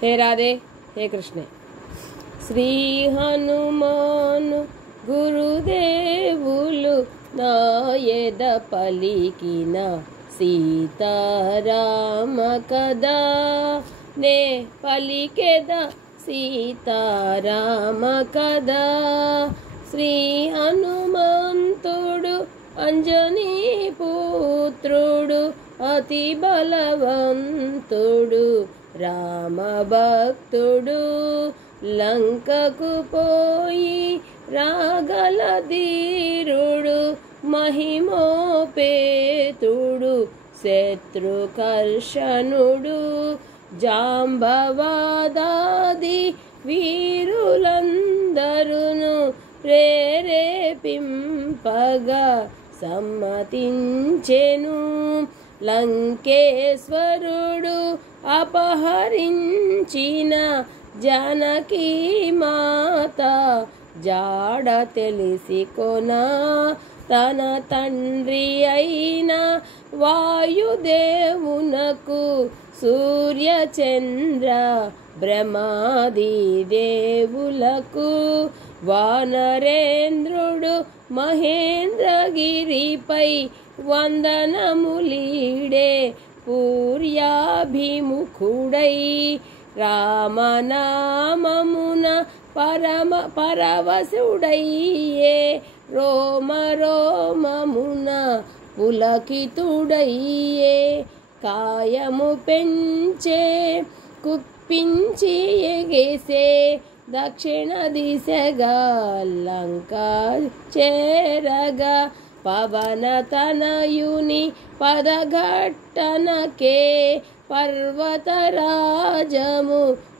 हे राधे हे कृष्ण। श्री हनुमानु गुरुदेवुलु नायद पलिकिन सीताराम कदा ने पलिकेद सीताराम कदा। श्री हनुमंतुडु अंजनी पुत्रुडु अति बलवंतुडु राम भक्तुडु లంకకు పోయి రాగల ధీరుడు మహిమోపేతుడు శత్రుకర్షణుడు జాంబవాదాది వీరులందరును ప్రేరేపింపగా సమ్మతించెను। లంకేశ్వరుడు అపహరించిన జానకీ మాత జాడ తెలిసి కొనా తన తండ్రి అయిన వాయుదేవునకు సూర్యచంద్ర బ్రహ్మాది దేవులకు వానరేంద్రుడు మహేంద్రగిరిపై వందనములీడే పూర్యాభిముఖుడై రామనామమున పరవశుడయ్యే రోమ రోమమున పులకితుడయ్యే కాయము పెంచే కుప్పించి ఎగేసే దక్షిణ దిశగా లంక చేరగా పవన తనయుని పదఘట్టనకే పర్వతరాజము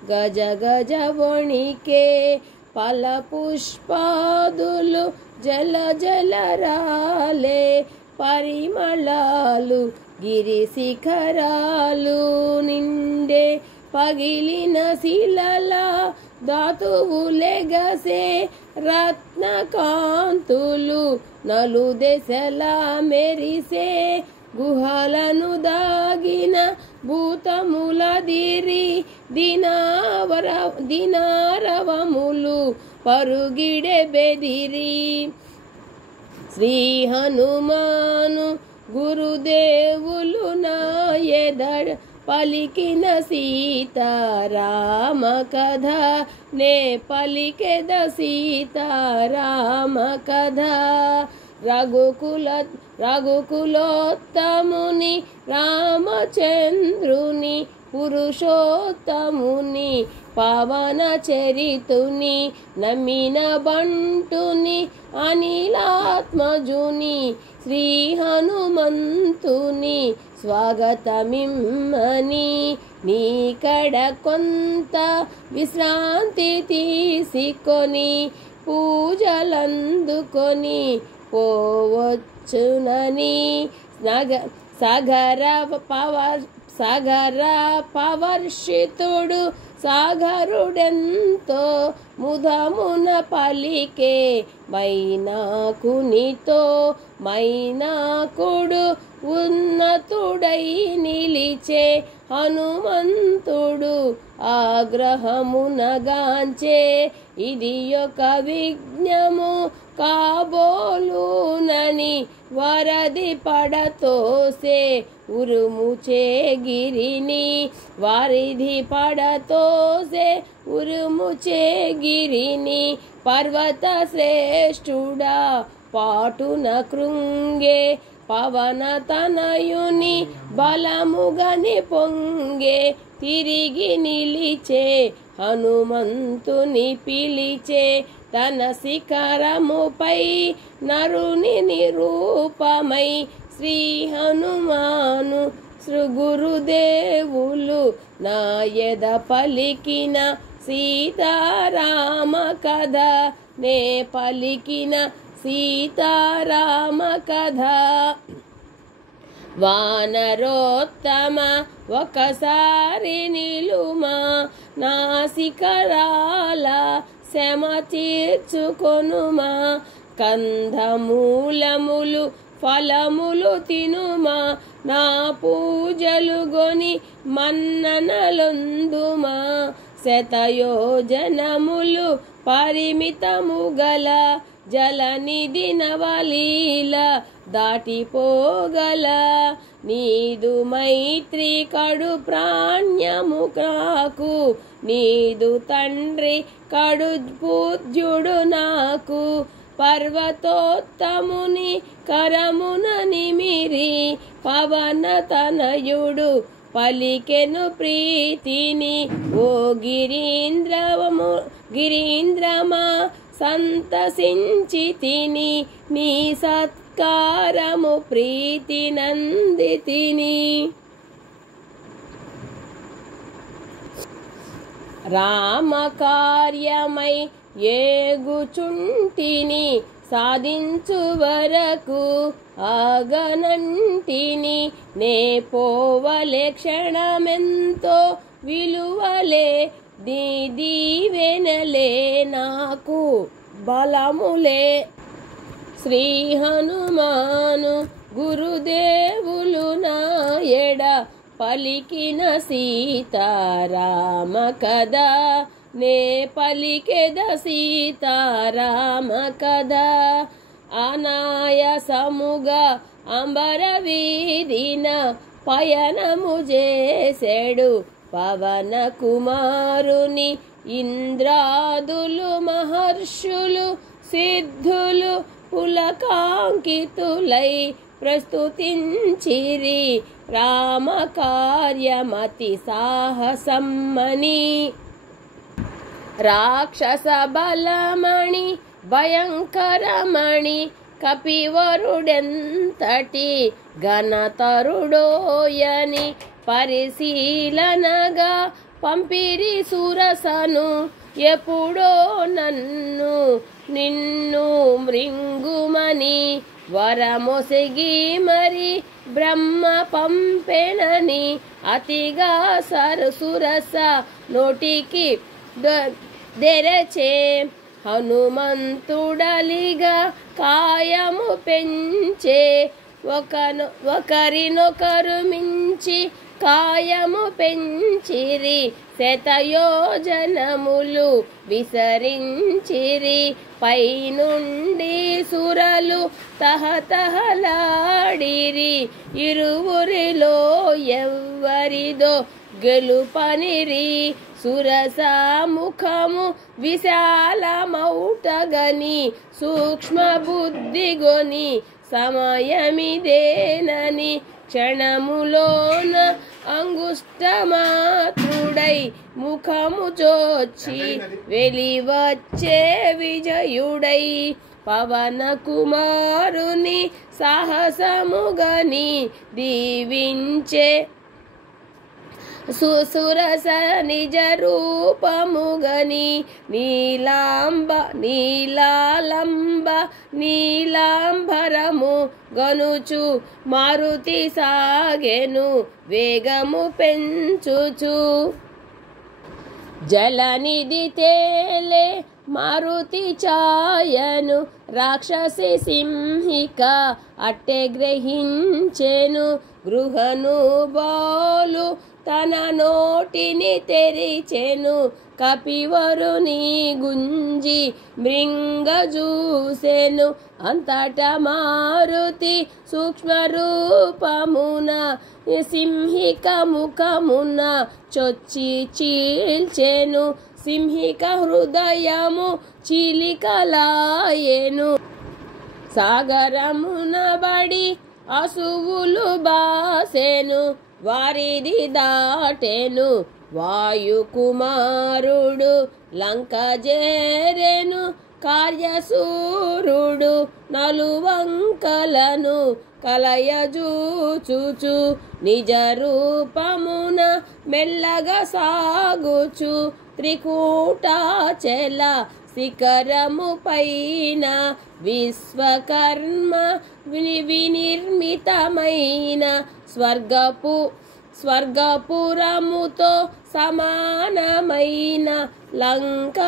గజ గజ వణికే ఫల పుష్పాదులు జల జల రాలే పరిమళాలు గిరి శిఖరాలు నిండే పగిలిన శిలల ధాతువులెగసే రత్నకాంతులు నలుదెసలా మెరిసే గుహలను దాగిన భూతములదిరి దినారవములు పరుగిడే బెదిరి। శ్రీ హనుమాను గురుదేవులు నాయద పలికిన సీతారామ కథ నే పలికెద సీతారామ కథ। రఘుకులోత్తముని రామచంద్రుని పురుషోత్తముని పవన చరితుని నమ్మిన బంటుని అనిలాత్మజుని శ్రీ హనుమంతుని స్వాగతమిమ్మని నీకడ కొంత విశ్రాంతి తీసుకొని పూజలందుకొని పోవచ్చునని సాగర పవర్షితుడు సాగరుడెంతో ముదమున పలికే మైనాకునితో మైనాకుడు ఉన్నతుడై నిలిచే హనుమంతుడు ఆగ్రహమునగాంచే ఇది ఒక విఘ్నము కాబోలునని వరది పడతోసే ఉరుముచే గిరిని వారిధి పడతోసే ఉరుముచే గిరిని పర్వత శ్రేష్ఠుడా పాటున కృంగే పవన తనయుని బలముగని పొంగే తిరిగి నిలిచే హనుమంతుని పిలిచే తన శిఖరముపై నరుని నిరూపమై శ్రీ హనుమాను శ్రీ గురుదేవులు నాయద పలికిన సీతారామ కథ నే పలికిన సీతారామ కథ। వానరోత్తమ ఒకసారి నిలుమా నాసికరాల శమ తీర్చుకొనుమా కందమూలములు ఫలములు తినుమా నా పూజలు గొని మన్ననలొందుమా శతయోజనములు పరిమితము గల జలనిధి నవలీల దాటిపోగల నీదు మైత్రి కడు ప్రాణ్యము నాకు నీదు తండ్రి కడు పూజ్యుడు నాకు పర్వతోత్తముని కరమున నిమిరి పవన తనయుడు పలికెను ప్రీతిని ఓ గిరీంద్రమా సంతసించి తిని నీ సత్కారము ప్రీతి నందితిని. రామకార్యమై ఏగుచుంటిని సాధించు వరకు ఆగనంటిని నే పోవలే క్షణమెంతో విలువలే దీవెనలే నాకు బలములే. శ్రీ హనుమాను గురుదేవులు నాయడ పలికిన సీతారామ కదా నే పలికెద సీతారామ కదా. అనాయాసముగా అంబర వీధిన పయనము చేసెడు పవన కుమారుని ఇంద్రాదులు మహర్షులు సిద్ధులు పులకాంకితులై ప్రస్తుతించిరి రామ కార్యమతి సాహసమ్మని. రాక్షస బలమణి భయంకరమణి కపివరుడెంతటి ఘనతరుడోయని పరిశీలనగా పంపిరి సురసను ఎప్పుడో నిన్ను మృంగుమని వరమొసగి మరి బ్రహ్మ పంపెనని అతిగా సురస నోటికి దెరచే హనుమంతుడలిగా కాయము పెంచే ఒకరినొకరు మించి కాయము పెంచిరి శతయోజనములు విసరించిరి పైనుండి సురలు తహతహలాడిరి ఇరువురిలో ఎవ్వరిదో గెలుపనిరి సురస ముఖము విశాలమౌటగని సూక్ష్మ బుద్ధిగొని సమయమిదేనని క్షణములోన అంగుష్టమాత్రుడై ముఖము చోచి వెలివచ్చే విజయుడై పవన కుమారుని సాహసముగని దీవించే సురస నిజ రూపముగని నీలాంబరము గనుచు మారుతి సాగెను వేగము పెంచుచు జలనిధి తేలే మారుతి ఛాయను రాక్షసి సింహిక అట్టె గ్రహించెను గృహను బాలు తన నోటిని తెరిచెను కపివరుని గుంజి మృంగజూసెను అంతట మారుతి సూక్ష్మ రూపమున సింహిక ముఖమున చొచ్చి చీల్చెను సింహిక హృదయము చీలికలాయెను సాగరమున బడి అసువులు బాసెను వారిది దాటెను వాయుకుమారుడు లంక జేరెను కార్యసూరుడు నలువంకలను కలయజూచుచు నిజ రూపమున మెల్లగా సాగుచు త్రికూటాచల శిఖరము పైన విశ్వకర్మ వినిర్మితమైన స్వర్గపురముతో సమానమైన లంకాపురమును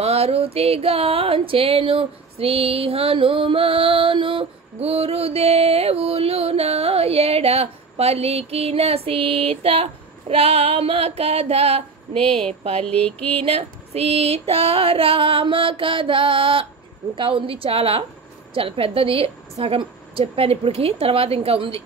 మారుతిగాంచెను శ్రీ హనుమాను గురుదేవులు నాయడ పలికిన రామ కథ నే పలికిన సీతారామ కథ. ఇంకా ఉంది, చాలా చాలా పెద్దది, సగం చెప్పాను ఇప్పటికి, తర్వాత ఇంకా ఉంది.